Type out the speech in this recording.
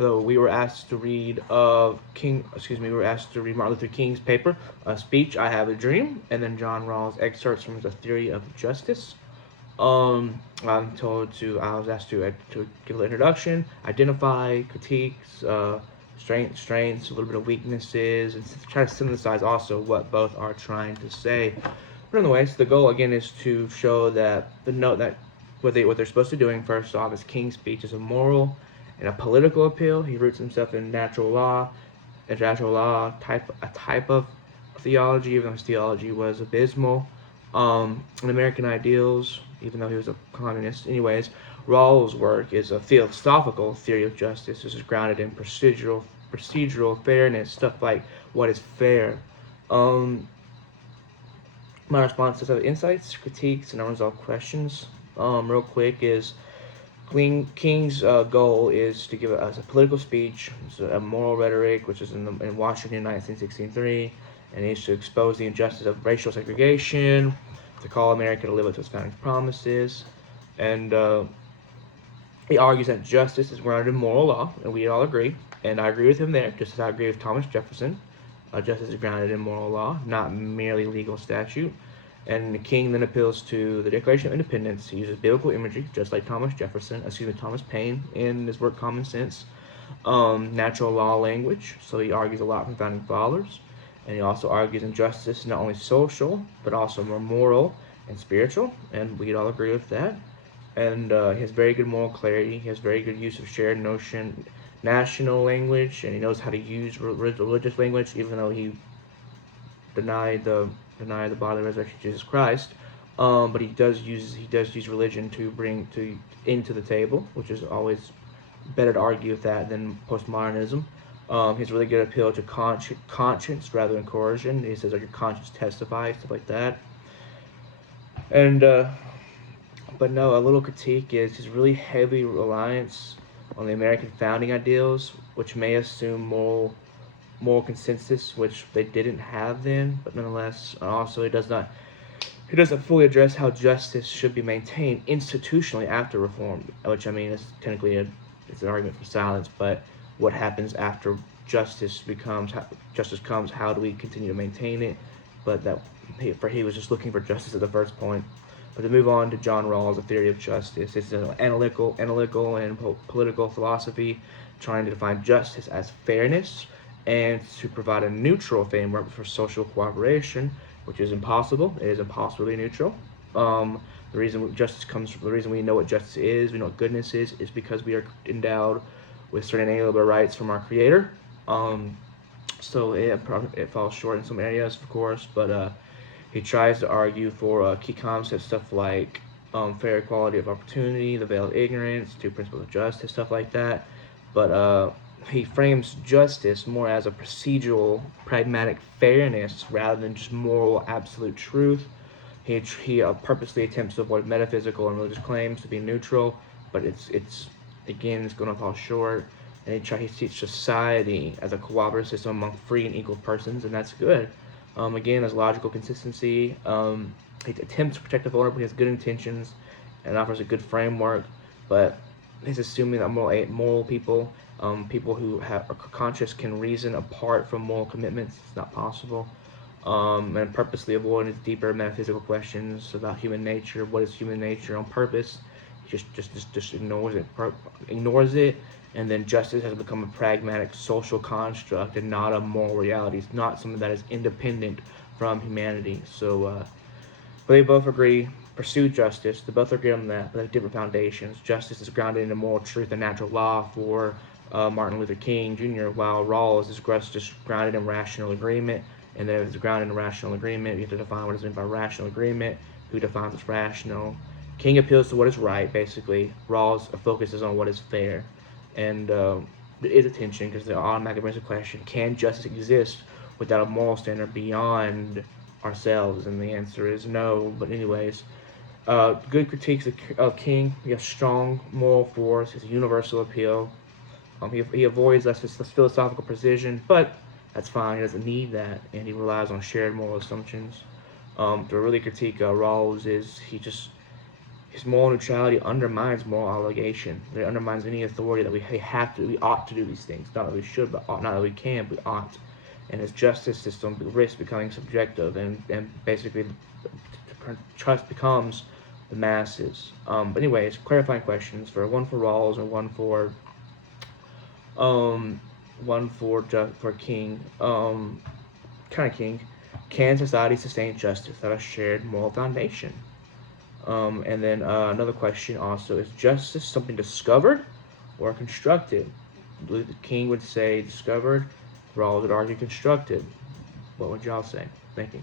So we were asked to read we were asked to read Martin Luther King's paper, a speech, "I Have a Dream," and then John Rawls' excerpts from The Theory of Justice. I was asked to give an introduction, identify critiques, strengths, a little bit of weaknesses, and try to synthesize also what both are trying to say. But anyways, the goal again is to show that what they're supposed to be doing first off is King's speech is a moral and a political appeal. He roots himself in natural law, a type of theology, even though his theology was abysmal. In American Ideals, even though he was a communist. Anyways, Rawls' work is a philosophical theory of justice. This is grounded in procedural fairness, stuff like what is fair. My responses have insights, critiques, and unresolved questions. Real quick is King's goal is to give us a political speech, a moral rhetoric, which is in Washington in 1963, and he is to expose the injustice of racial segregation, to call America to live up to its founding promises, and he argues that justice is grounded in moral law, and we all agree, and I agree with him there, just as I agree with Thomas Jefferson. Justice is grounded in moral law, not merely legal statute. And the King then appeals to the Declaration of Independence. He uses biblical imagery, just like Thomas Paine in his work Common Sense. Natural law language, so he argues a lot from founding fathers. And he also argues injustice is not only social, but also more moral and spiritual, and we'd all agree with that. And he has very good moral clarity. He has very good use of shared notion, national language, and he knows how to use religious language, even though he denied the bodily resurrection of Jesus Christ. But he does use religion to bring into the table, which is always better to argue with that than postmodernism. He's really good appeal to conscience rather than coercion. He says, like, your conscience testifies, stuff like that. And but no, a little critique is his really heavy reliance on the American founding ideals, which may assume moral consensus, which they didn't have then, but nonetheless, also he doesn't fully address how justice should be maintained institutionally after reform, which I mean is technically it's an argument for silence, but what happens after justice comes, how do we continue to maintain it? But he was just looking for justice at the first point. But to move on to John Rawls, The Theory of Justice, it's an analytical and political philosophy trying to define justice as fairness and to provide a neutral framework for social cooperation, which is impossible. It is impossible to be neutral. The reason we know what justice is, we know what goodness is because we are endowed with certain inalienable rights from our Creator. So it falls short in some areas, of course, but he tries to argue for key concepts, stuff like fair equality of opportunity, the veil of ignorance, two principles of justice, stuff like that. But he frames justice more as a procedural, pragmatic fairness rather than just moral, absolute truth. He purposely attempts to avoid metaphysical and religious claims to be neutral, but it's going to fall short. And he sees society as a cooperative system among free and equal persons, and that's good. Again, as logical consistency, he attempts to protect the vulnerable. He has good intentions and offers a good framework, but he's assuming that moral people, people who are conscious, can reason apart from moral commitments. It's not possible. And purposely avoiding deeper metaphysical questions about human nature. What is human nature on purpose? He just ignores it. And then justice has become a pragmatic social construct and not a moral reality. It's not something that is independent from humanity. So, but they both agree, pursue justice. They both agree on that, but they have different foundations. Justice is grounded in moral truth and natural law for Martin Luther King Jr., while Rawls is just grounded in rational agreement. And then if it's grounded in rational agreement, you have to define what is meant by rational agreement, who defines what's rational. King appeals to what is right, basically. Rawls focuses on what is fair. And there is a tension because the automatically brings the question, can justice exist without a moral standard beyond ourselves? And the answer is no. But anyways, good critiques of King. He has strong moral force, his universal appeal. He avoids less philosophical precision, but that's fine. He doesn't need that, and he relies on shared moral assumptions. To really critique Rawls is His moral neutrality undermines moral obligation. It undermines any authority that we ought to do these things. Not that we should, but ought, not that we can, but ought. And his justice system risks becoming subjective, and basically trust becomes the masses. But anyways, clarifying questions for one for Rawls and um, for King, kind of King. Can society sustain justice without a shared moral foundation? And then another question also is justice something discovered or constructed? I believe the King would say discovered. Rawls would argue constructed. What would y'all say? Thank you.